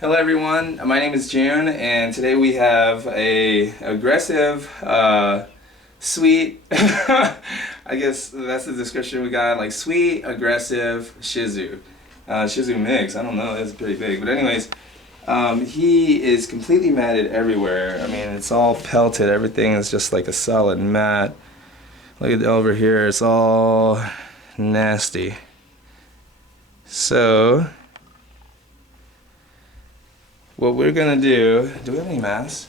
Hello everyone, my name is June and today we have a aggressive, sweet, I guess that's the description we got, like sweet, aggressive Shih Tzu. Shih Tzu mix, I don't know, it's pretty big. But anyways, he is completely matted everywhere. I mean, it's all pelted, everything is just like a solid mat. Look at over here, it's all nasty. So what we're gonna do we have any masks?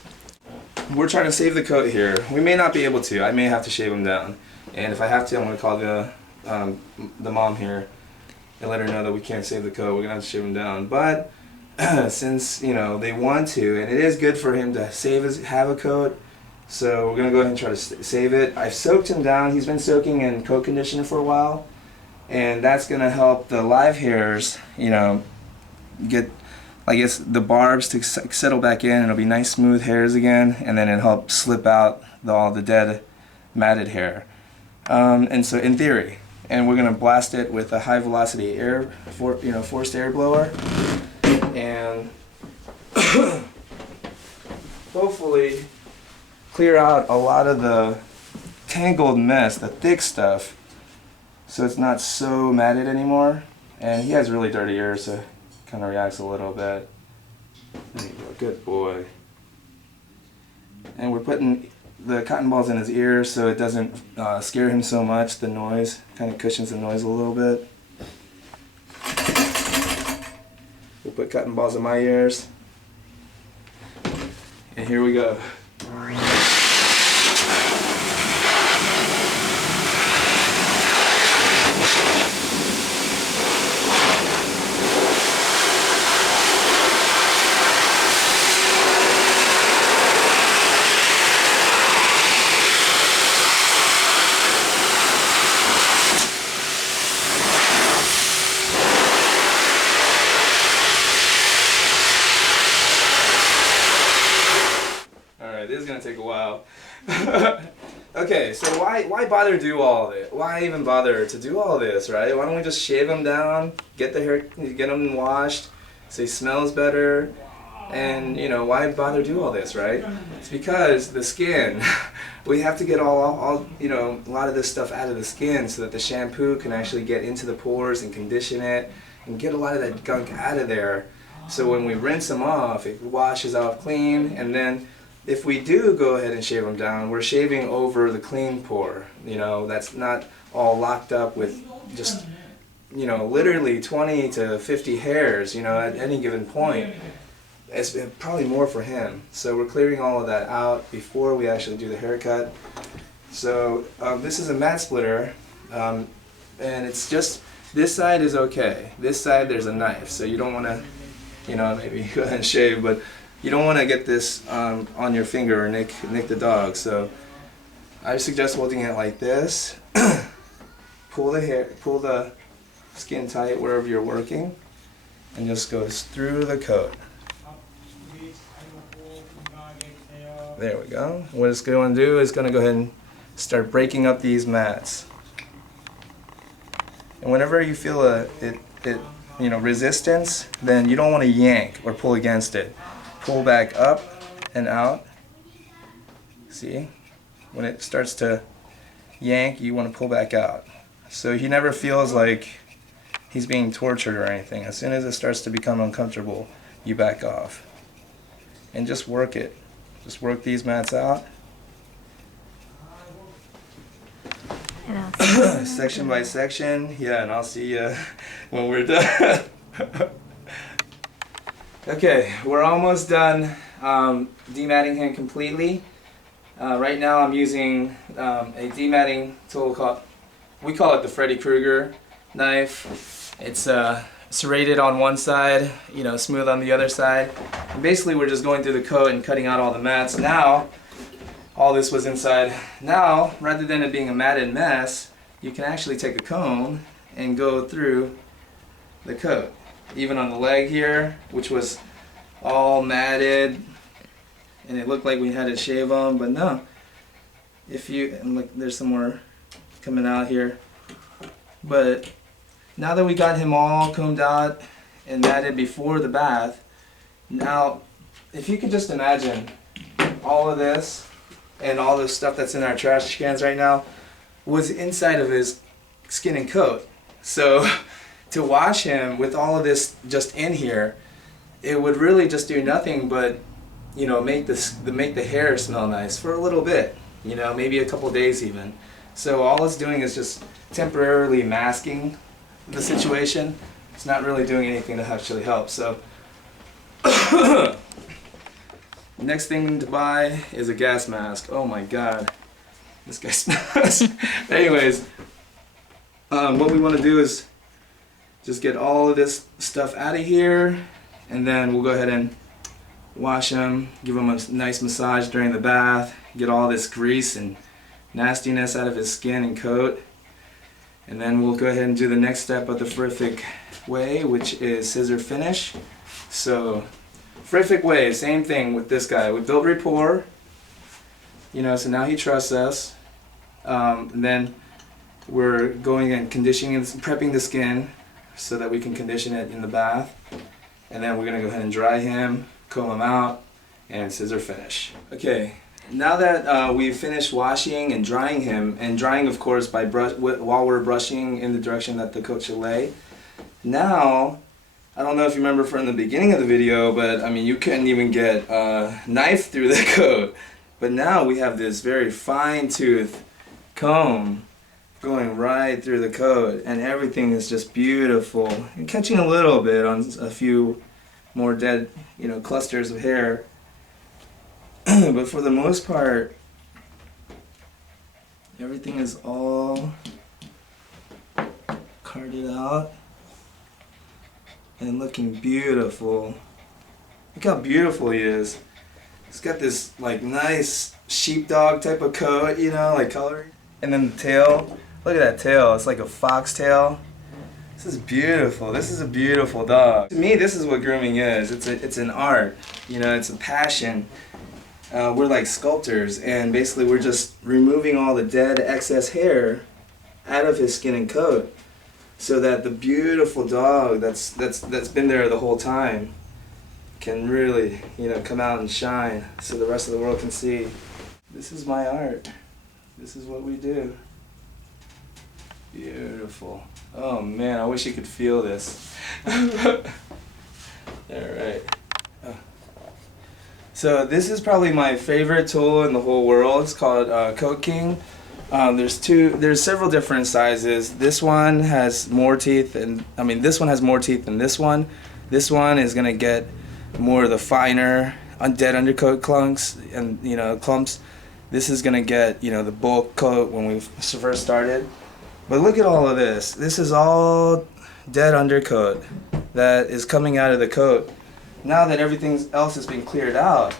We're trying to save the coat here. We may not be able to. I may have to shave him down. And if I have to, I'm gonna call the mom here and let her know that we can't save the coat. We're gonna have to shave him down. But since, you know, they want to, and it is good for him to have a coat, so we're gonna go ahead and try to save it. I've soaked him down. He's been soaking in coat conditioner for a while, and that's gonna help the live hairs, you know, get, I guess, the barbs to settle back in, and it'll be nice smooth hairs again, and then it'll help slip out all the dead matted hair. And so in theory, and we're gonna blast it with a high velocity forced air blower, and hopefully clear out a lot of the tangled mess, the thick stuff, so it's not so matted anymore. And he has really dirty ears, so kind of reacts a little bit. There you go, good boy. And we're putting the cotton balls in his ears so it doesn't scare him so much. The noise kind of cushions the noise a little bit. We'll put cotton balls in my ears. And here we go. This is gonna take a while. Okay, so why bother do all of it? Why even bother to do all this, right? Why don't we just shave him down, get him washed, so he smells better, and you know, why bother do all this, right? It's because the skin, we have to get all you know, a lot of this stuff out of the skin so that the shampoo can actually get into the pores and condition it and get a lot of that gunk out of there. So when we rinse them off, it washes off clean, and then if we do go ahead and shave them down, we're shaving over the clean pore. You know, that's not all locked up with just, you know, literally 20 to 50 hairs, you know, at any given point. It's probably more for him. So we're clearing all of that out before we actually do the haircut. So this is a mat splitter, and it's just, this side is okay. This side there's a knife, so you don't want to, you know, maybe go ahead and shave, but you don't want to get this on your finger or nick the dog. So I suggest holding it like this. Pull the skin tight wherever you're working, and just goes through the coat. There we go. What it's going to do is going to go ahead and start breaking up these mats. And whenever you feel you know, resistance, then you don't want to yank or pull against it. Pull back up and out. See? When it starts to yank, you want to pull back out. So he never feels like he's being tortured or anything. As soon as it starts to become uncomfortable, you back off. And just work it. Just work these mats out. Section by section. Yeah, and I'll see you when we're done. Okay, we're almost done dematting him completely. Right now I'm using a dematting tool we call it the Freddy Krueger knife. It's serrated on one side, you know, smooth on the other side. And basically we're just going through the coat and cutting out all the mats. Now, all this was inside. Now, rather than it being a matted mess, you can actually take a comb and go through the coat. Even on the leg here, which was all matted, and it looked like we had to shave on, but no. And look, there's some more coming out here. But now that we got him all combed out and matted before the bath, Now, if you could just imagine all of this and all the stuff that's in our trash cans right now was inside of his skin and coat. So to wash him with all of this just in here, it would really just do nothing but, you know, make the hair smell nice for a little bit, you know, maybe a couple days even. So all it's doing is just temporarily masking the situation. It's not really doing anything to actually help. So next thing to buy is a gas mask. Oh my god, this guy smells. Anyways, what we want to do is just get all of this stuff out of here, and then we'll go ahead and wash him, give him a nice massage during the bath, get all this grease and nastiness out of his skin and coat, and then we'll go ahead and do the next step of the horrific way, which is scissor finish. So horrific way, same thing with this guy. We built rapport, you know, so now he trusts us. And then we're going and conditioning and prepping the skin so that we can condition it in the bath. And then we're gonna go ahead and dry him, comb him out, and scissor finish. Okay, now that we've finished washing and drying him, and drying of course by while we're brushing in the direction that the coat should lay, now, I don't know if you remember from the beginning of the video, but I mean you couldn't even get a knife through the coat. But now we have this very fine tooth comb going right through the coat, and everything is just beautiful. And catching a little bit on a few more dead, you know, clusters of hair. But for the most part, everything is all carded out and looking beautiful. Look how beautiful he is. He's got this like nice sheepdog type of coat, you know, like color. And then the tail, look at that tail, it's like a fox tail. This is beautiful. This is a beautiful dog. To me, this is what grooming is. It's an art, you know, it's a passion. We're like sculptors, and basically we're just removing all the dead excess hair out of his skin and coat, so that the beautiful dog that's been there the whole time can really, you know, come out and shine so the rest of the world can see. This is my art. This is what we do. Beautiful. Oh man, I wish you could feel this. Alright. So this is probably my favorite tool in the whole world. It's called Coat King. There's several different sizes. This one has more teeth, and I mean this one has more teeth than this one. This one is gonna get more of the finer dead undercoat clumps, and you know, clumps. This is gonna get, you know, the bulk coat when we first started. But look at all of this. This is all dead undercoat that is coming out of the coat now that everything else has been cleared out.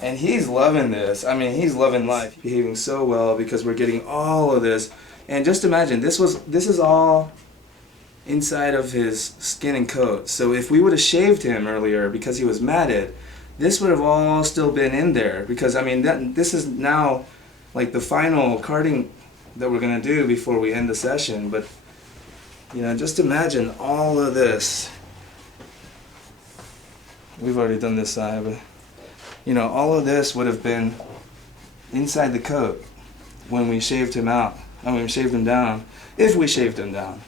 And he's loving this. I mean, he's loving life. Behaving so well because we're getting all of this. And just imagine, this is all inside of his skin and coat. So if we would have shaved him earlier because he was matted, this would have all still been in there. Because I mean, this is now like the final carding that we're gonna do before we end the session. But you know, just imagine all of this. We've already done this side, but you know, all of this would have been inside the coat when we shaved him out. I mean, we shaved him down, if we shaved him down.